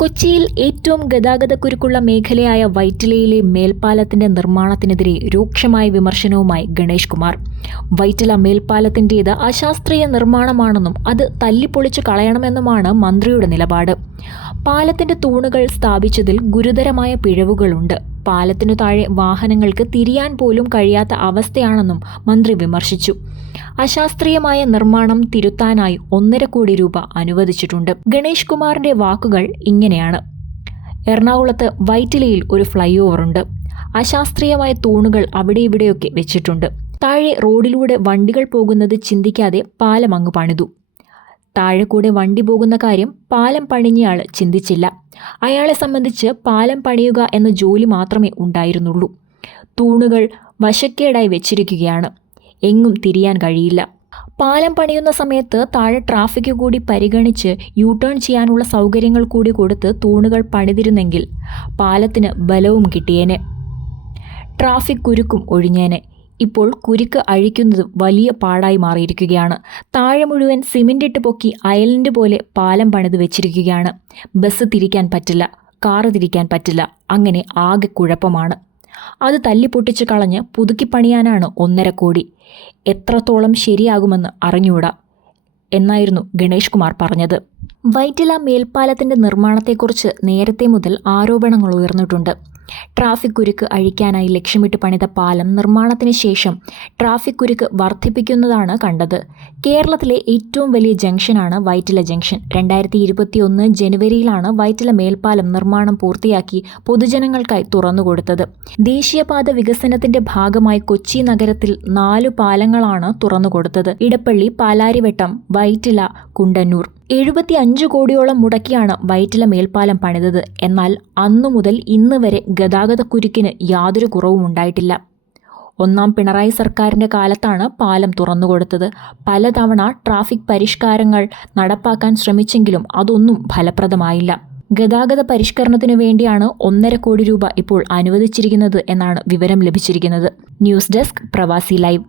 കൊച്ചിയിൽ ഏറ്റവും ഗതാഗതക്കുരുക്കുള്ള മേഖലയായ വൈറ്റിലയിലെ മേൽപ്പാലത്തിന്റെ നിർമ്മാണത്തിനെതിരെ രൂക്ഷമായ വിമർശനവുമായി ഗണേഷ് കുമാർ. വൈറ്റില മേൽപ്പാലത്തിന്റേത് അശാസ്ത്രീയ നിർമ്മാണമാണെന്നും അത് തല്ലിപ്പൊളിച്ചു കളയണമെന്നുമാണ് മന്ത്രിയുടെ നിലപാട്. പാലത്തിന്റെ തൂണുകൾ സ്ഥാപിച്ചതിൽ ഗുരുതരമായ പിഴവുകളുണ്ട്. പാലത്തിനു താഴെ വാഹനങ്ങൾക്ക് തിരിയാൻ പോലും കഴിയാത്ത അവസ്ഥയാണെന്നും മന്ത്രി വിമർശിച്ചു. അശാസ്ത്രീയമായ നിർമ്മാണം തിരുത്താനായി ഒന്നര കോടി രൂപ അനുവദിച്ചിട്ടുണ്ട്. ഗണേഷ് കുമാറിന്റെ വാക്കുകൾ ഇങ്ങനെയാണ്. എറണാകുളത്ത് വൈറ്റിലയിൽ ഒരു ഫ്ലൈ ഓവറുണ്ട് അശാസ്ത്രീയമായ തൂണുകൾ അവിടെ ഇവിടെയൊക്കെ വെച്ചിട്ടുണ്ട്. താഴെ റോഡിലൂടെ വണ്ടികൾ പോകുന്നത് ചിന്തിക്കാതെ പാലം അങ്ങ് പണിതു. താഴെ കൂടെ വണ്ടി പോകുന്ന കാര്യം പാലം പണിഞ്ഞയാൾ ചിന്തിച്ചില്ല. അയാളെ സംബന്ധിച്ച് പാലം പണിയുക എന്ന ജോലി മാത്രമേ ഉണ്ടായിരുന്നുള്ളൂ. തൂണുകൾ വശക്കേടായി വെച്ചിരിക്കുകയാണ്. എങ്ങും തിരിയാൻ കഴിയില്ല. പാലം പണിയുന്ന സമയത്ത് താഴെ ട്രാഫിക് കൂടി പരിഗണിച്ച് യൂ ടേൺ ചെയ്യാനുള്ള സൗകര്യങ്ങൾ കൂടി കൊടുത്ത് തൂണുകൾ പണിതിരുന്നെങ്കിൽ പാലത്തിന് ബലവും കിട്ടിയേനെ. ട്രാഫിക് കുരുക്കും ഒഴിഞ്ഞേനെ. ഇപ്പോൾ കുരുക്ക് അഴിക്കുന്നത് വലിയ പാടായി മാറിയിരിക്കുകയാണ്. താഴെ മുഴുവൻ സിമെന്റ് ഇട്ട് പൊക്കി അയലിന്റെ പോലെ പാലം പണിത് വെച്ചിരിക്കുകയാണ്. ബസ് തിരിക്കാൻ പറ്റില്ല കാറ് തിരിക്കാൻ പറ്റില്ല അങ്ങനെ ആകെ കുഴപ്പമാണ്. അത് തല്ലി പൊട്ടിച്ച് കളഞ്ഞ് പുതുക്കി പണിയാനാണ് ഒന്നര കോടി. എത്രത്തോളം ശരിയാകുമെന്ന് അറിഞ്ഞൂടാ എന്നായിരുന്നു ഗണേഷ് കുമാർ പറഞ്ഞത്. വൈറ്റില മേൽപ്പാലത്തിന്റെ നിർമ്മാണത്തെക്കുറിച്ച് നേരത്തെ മുതൽ ആരോപണങ്ങൾ ഉയർന്നിട്ടുണ്ട്. ട്രാഫിക് കുരുക്ക് അഴിക്കാനായി ലക്ഷ്യമിട്ട് പണിത പാലം നിർമ്മാണത്തിന് ശേഷം ട്രാഫിക് കുരുക്ക് വർദ്ധിപ്പിക്കുന്നതാണ് കണ്ടത്. കേരളത്തിലെ ഏറ്റവും വലിയ ജംഗ്ഷനാണ് വൈറ്റില ജംഗ്ഷൻ. രണ്ടായിരത്തി ഇരുപത്തിയൊന്ന് ജനുവരിയിലാണ് വൈറ്റില മേൽപ്പാലം നിർമ്മാണം പൂർത്തിയാക്കി പൊതുജനങ്ങൾക്കായി തുറന്നുകൊടുത്തത് ദേശീയപാത വികസനത്തിന്റെ ഭാഗമായി കൊച്ചി നഗരത്തിൽ നാലു പാലങ്ങളാണ് തുറന്നുകൊടുത്തത് ഇടപ്പള്ളി പാലാരിവട്ടം വൈറ്റില കുണ്ടന്നൂർ. എഴുപത്തി അഞ്ച് കോടിയോളം മുടക്കിയാണ് വൈറ്റില മേൽപ്പാലം പണിതത്. എന്നാൽ അന്നു മുതൽ ഇന്ന് വരെ ഗതാഗതക്കുരുക്കിന് യാതൊരു കുറവും ഉണ്ടായിട്ടില്ല. ഒന്നാം പിണറായി സർക്കാരിന്റെ കാലത്താണ് പാലം തുറന്നുകൊടുത്തത് പലതവണ ട്രാഫിക് പരിഷ്കാരങ്ങൾ നടപ്പാക്കാൻ ശ്രമിച്ചെങ്കിലും അതൊന്നും ഫലപ്രദമായില്ല. ഗതാഗത പരിഷ്കരണത്തിനു വേണ്ടിയാണ് ഒന്നര കോടി രൂപ ഇപ്പോൾ അനുവദിച്ചിരിക്കുന്നത് എന്നാണ് വിവരം ലഭിച്ചിരിക്കുന്നത്. News desk Pravasi live.